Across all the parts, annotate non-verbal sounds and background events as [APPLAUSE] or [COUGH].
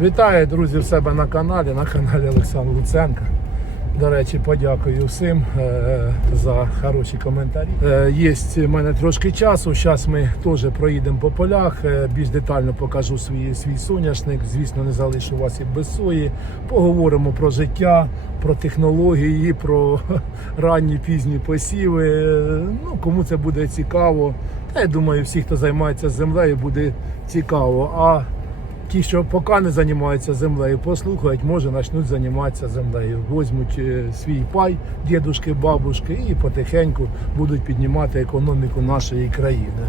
Вітаю, друзі, в себе на каналі, на каналі Олександр Луценко. До речі, подякую всім е, за хороші коментарі. Е, є в мене трошки часу. Зараз ми теж проїдемо по полях. е, більш детально покажу свій, свій соняшник. Звісно, не залишу вас і без сої. Поговоримо про життя, про технології, про [LAUGHS] ранні пізні посіви. Ну, кому це буде цікаво. Та я думаю, всі, хто займається землею, буде цікаво. А Ті, що поки не займаються землею, послухають, може почнуть займатися землею. Возьмуть е, свій пай, дідушки, бабушки, і потихеньку будуть піднімати економіку нашої країни.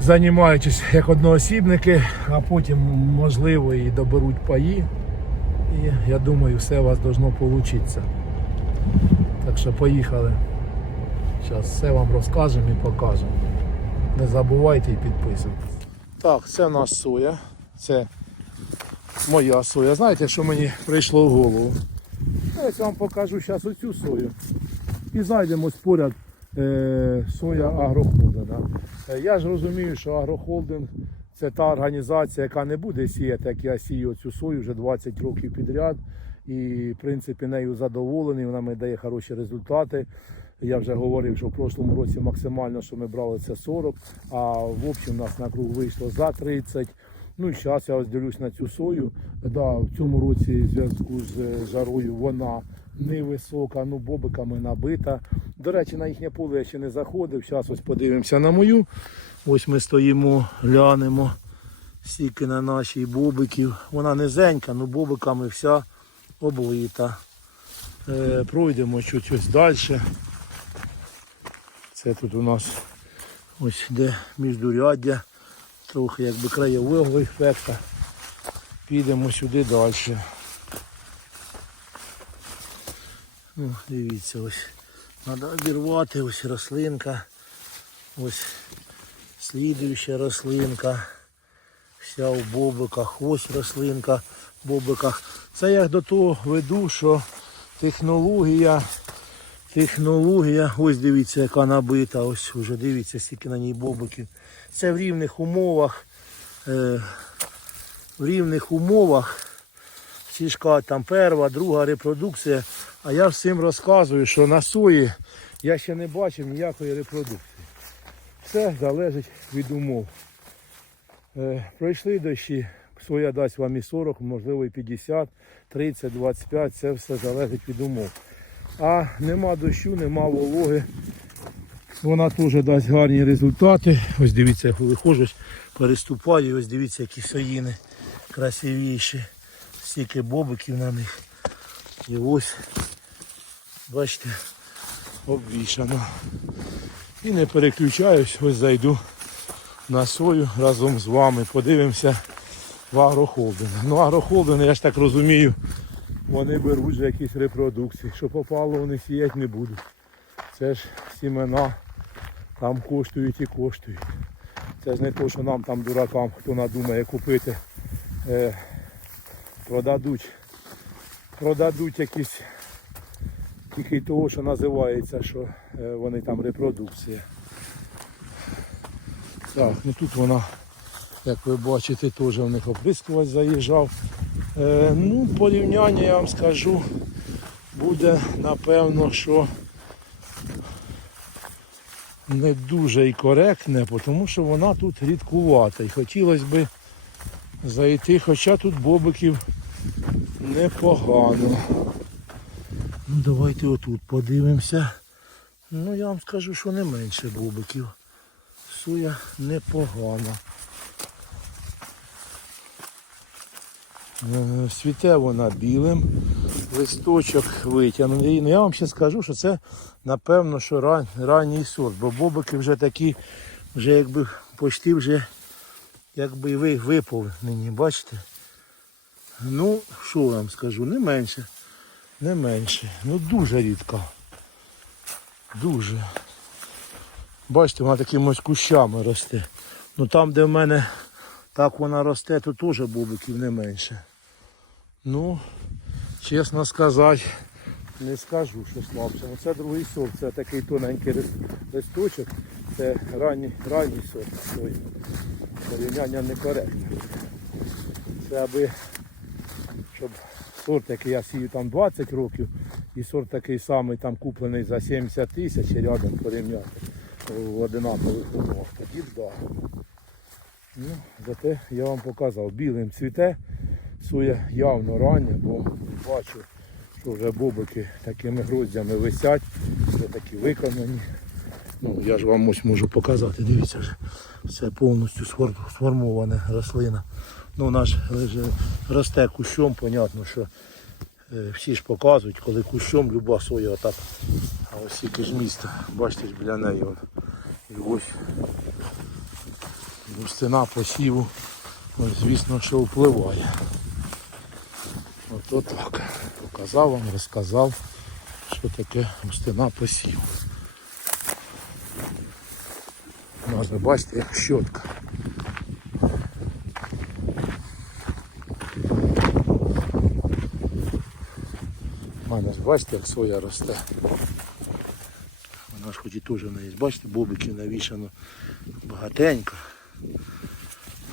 Займаючись як одноосібники, а потім, можливо, і доберуть паї. І я думаю, все у вас должно получитися. Так що поїхали. Зараз все вам розкажемо і покажемо. Не забувайте і підписуйтесь. Так, це в нас соя. Це моя соя. Знаєте, що мені прийшло в голову? Ну, Я вам покажу зараз оцю сою. І зайдемо поряд е, соя агрохолдинга. Е, я ж розумію, що агрохолдинг це та організація, яка не буде сіяти, як я сію цю сою вже 20 років підряд. І, в принципі, нею задоволений, вона мені дає хороші результати. Я вже говорив, що в прошлому році максимально, що ми брали, це 40, а в общем у нас на круг вийшло за 30. Ну і зараз я ось дивлюсь на цю сою. Да, в цьому році в зв'язку з е, жарою вона невисока, ну бобиками набита. До речі, на їхнє поле я ще не заходив. Зараз ось подивимося на мою. Ось ми стоїмо, глянемо. Стільки на нашій бобиків. Вона низенька, ну бобиками вся облита. Е, пройдемо чуть ось далі. Це тут у нас ось де міждуряддя, трохи якби краєвого ефекту. Підемо сюди далі. Ну, дивіться, ось. Треба обірвати, ось рослинка. Ось слідуюча рослинка. Вся у бобиках, ось рослинка в бобиках. Це я до того веду, що технологія Технологія, ось дивіться, яка набита, ось уже дивіться, скільки на ній бобиків. Це в рівних умовах. Е, в рівних умовах. Кажуть, там перша, друга репродукція. А я всім розказую, що на сої я ще не бачив ніякої репродукції. Все залежить від умов. Е, пройшли дощі, соя дасть вам і 40, можливо і 50, 30, 25, це все залежить від умов. А нема дощу, нема вологи. Вона теж дасть гарні результати. Ось дивіться, як виходжу, переступаю, ось дивіться, які соїни красивіші. Стільки бобиків на них. І ось, бачите, обвішано. І не переключаюсь, ось зайду на сою разом з вами. Подивимося в агрохолдинг. Ну агрохолдинг, я ж так розумію, вони беруть вже якісь репродукції. Що попало, вони сіяти не будуть. Це ж сімена там коштують і коштують. Це ж не то, що нам там дуракам, хто надумає купити, е, продадуть, продадуть якісь тільки того, що називається, що е, вони там репродукція. Так, ну тут вона, як ви бачите, теж в них оприскувач заїжджав. Е, ну, порівняння я вам скажу, буде напевно, що не дуже і коректне, тому що вона тут рідкувата. І хотілося б зайти, хоча тут бобиків непогано. Ну, давайте отут подивимося. Ну я вам скажу, що не менше бобиків. Суя непогана. Світе вона білим, листочок витягнений. Ну я вам ще скажу, що це напевно, що ран, ранній сорт, бо бобики вже такі, вже якби почти вже якби ви, виповнені, бачите? Ну, що вам скажу, не менше. Не менше. Ну дуже рідко. Дуже. Бачите, вона такими ось кущами росте. Ну там, де в мене так вона росте, то теж бобиків не менше. Ну, чесно сказати, не скажу, що слабше. Ну, Це другий сорт, це такий тоненький листочок, це ранній, ранній сорт. Порівняння некоректне. Це аби, щоб сорт, який я сію там 20 років, і сорт такий самий там куплений за 70 тисяч і рядом порівняти в одинакових умовах. Тоді да. Ну, зате я вам показав, білим цвіте, суя явно рання, бо бачу, що вже бобики такими гроздями висять, вже такі виконані. Ну, я ж вам ось можу показати, дивіться вже, все повністю сфор- сформована рослина. Ну, лише росте кущом, понятно, що е, всі ж показують, коли кущом люба соя отак. А ось тільки ж місто, бачите ж біля неї. І ось густина посіву, ось, звісно, що впливає. Ото так. Показав вам, розказав, що таке густина посіву. Можна бачити, як щотка. У мене ж бачите, як соя росте. Вона ж хоч і теж в неї, бачите, бобиків навішано багатенько.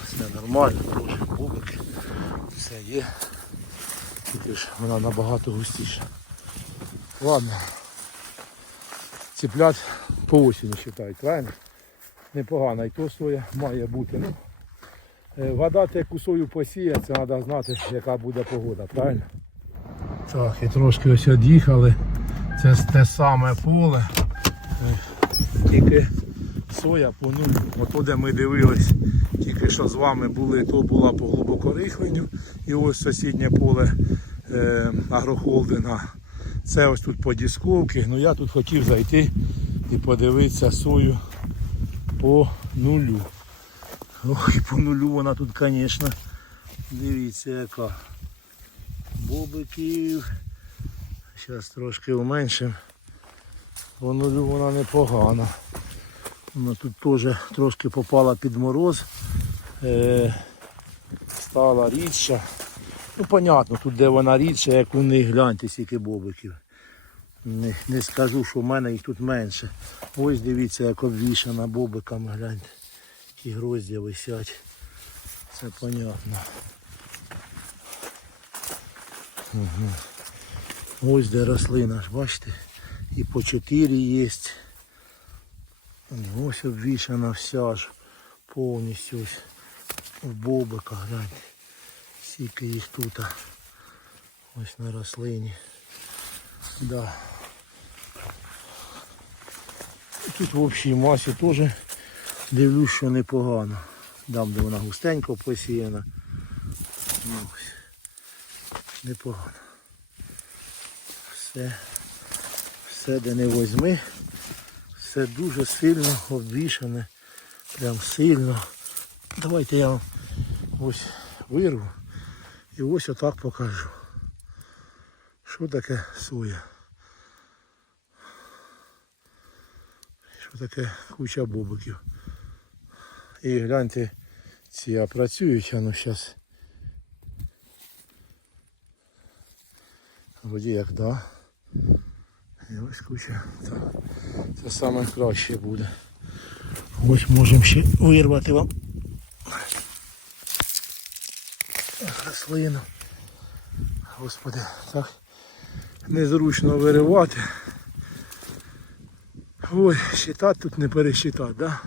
Все нормально, теж бобики. Все є. Тільки вона набагато густіша. Ладно. Ціплят по осені вважають, правильно? Непогана і то соя має бути. Ну, е, Вгадати, яку сою посіяти, це треба знати, яка буде погода, правильно? Так, і трошки ось від'їхали. Це те саме поле. Е, Тільки соя по нулю. Ото де ми дивились, тільки що з вами були, то була по глибокорихленню. І ось сусіднє поле е, агрохолдинга. Це ось тут по дісковки. Ну я тут хотів зайти і подивитися сою по нулю. І по нулю вона тут, звісно, дивіться яка. Бобиків. Зараз трошки уменшим. По нулю вона непогана. Вона тут теж трошки попала під мороз. Е, стала рідша. Ну, понятно, тут де вона рідша, як у них гляньте, скільки бобиків. Не, не скажу, що в мене їх тут менше. Ось дивіться, як обвішана бобиками, гляньте. Які гроздя висять. Це понятно. Угу. Ось де рослина, ж бачите? І по 4 є. Ось обвішана вся ж повністю ось в бобиках, гляньте. Скільки їх тут. Ось на рослині. Да. Тут в общій масі теж дивлюсь, що непогано. Там, де вона густенько посіяна. Ну. Непогано. Все, все де не возьми, все дуже сильно обвішане. Прям сильно. Давайте я вам ось вирву і ось отак покажу. Що таке соя? Що таке куча бобиків. І гляньте, ці працюють, а ну зараз. Вроді як да. І ось куча. Так. Це саме краще буде. Ось можемо ще вирвати вам рослину. Господи, так незручно виривати. Ой, считати тут не пересчитати, да?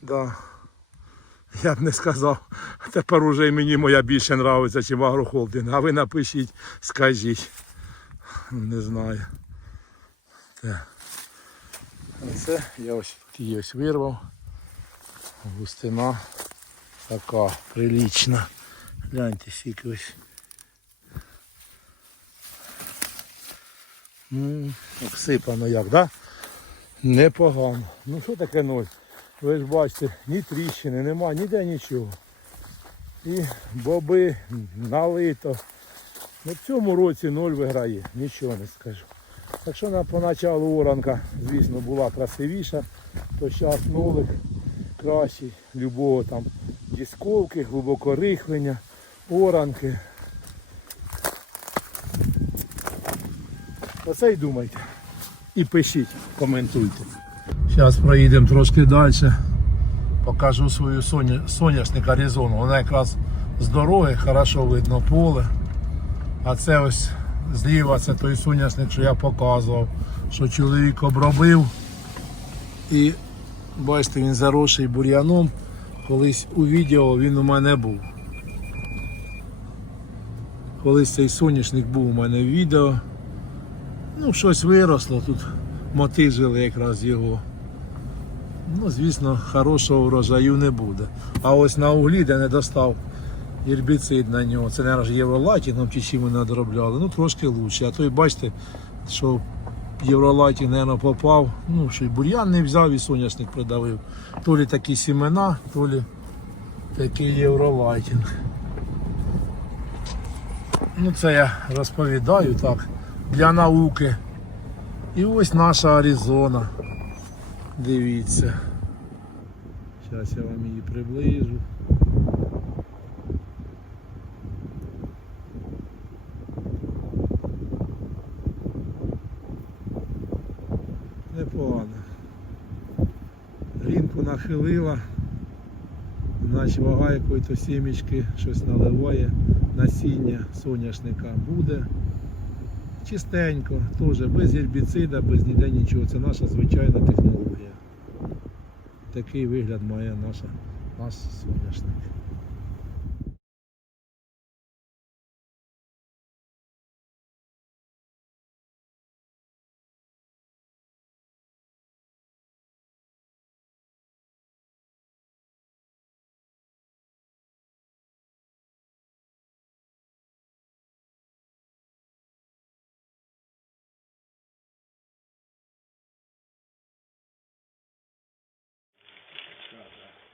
Да. Я б не сказав. Тепер уже і мені моя більше нравиться, чим агрохолдинг. А ви напишіть, скажіть. Не знаю. Так. Оце я ось її ось вирвав. Густина така прилічна. Гляньте, скільки ось. М, Обсипано як, да? Непогано. Ну що таке ноль? Ви ж бачите, ні тріщини, нема, ніде нічого. І боби налито. Ну, в цьому році ноль виграє, нічого не скажу. Так що на поначалу оранка, звісно, була красивіша, то зараз нолик кращий, любого там дісковки, глибокорихлення, оранки. Оце й думайте. І пишіть, коментуйте. Зараз проїдемо трошки далі. Покажу свою соня, соняшник Аризону. Вона якраз з дороги, хорошо видно поле. А це ось зліва це той соняшник, що я показував, що чоловік обробив. І бачите, він заросший бур'яном. Колись у відео він у мене був. Колись цей соняшник був у мене в відео. Ну, щось виросло, тут мотижили якраз його. Ну, звісно, хорошого врожаю не буде. А ось на углі, де не достав гербіцид на нього, це, мабуть, євролатіном чи чим вони надробляли, ну трошки краще. А то й бачите, що євролатін, мабуть, попав, ну, що й бур'ян не взяв і соняшник придавив. То лі такі сімена, то лі такий євролатінг. Ну, це я розповідаю так для науки. І ось наша Аризона. Дивіться. Зараз я вам її приближу. Непогано. Нахилила, значить вага якої-то сімечки щось наливає, насіння соняшника буде. Чистенько, теж без гербіцида, без ніде нічого. Це наша звичайна технологія. Такий вигляд має наша, наш соняшник.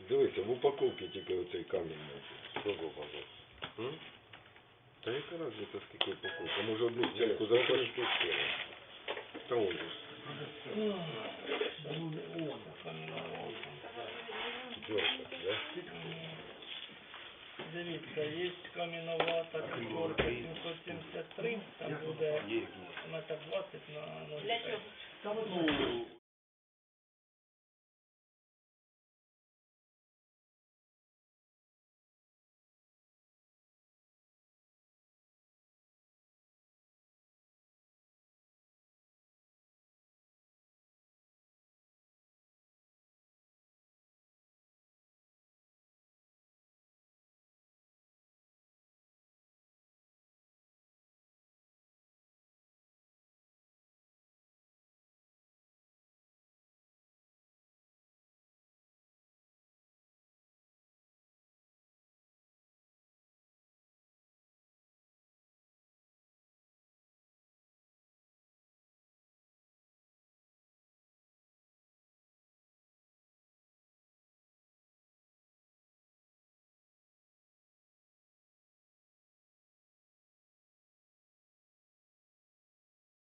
Дивися, в упаковці тільки оцей камінь носить. Сколько упаковки? М? Та яка разниця скільки упаковка? Може одну стінку закрити? Та он же. Дёрка, да? Дивіться, є камінувата конторка 773, там буде метр 20 на 0,5.